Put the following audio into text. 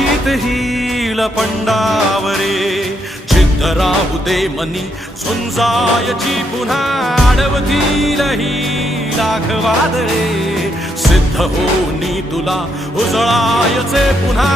जीत hill पंडावरे जिद्द राहू दे मनी झुंजायची पुन्हा अडवतील ही लाख वादळे सिद्ध होनी तुला उजळायचे पुन्हा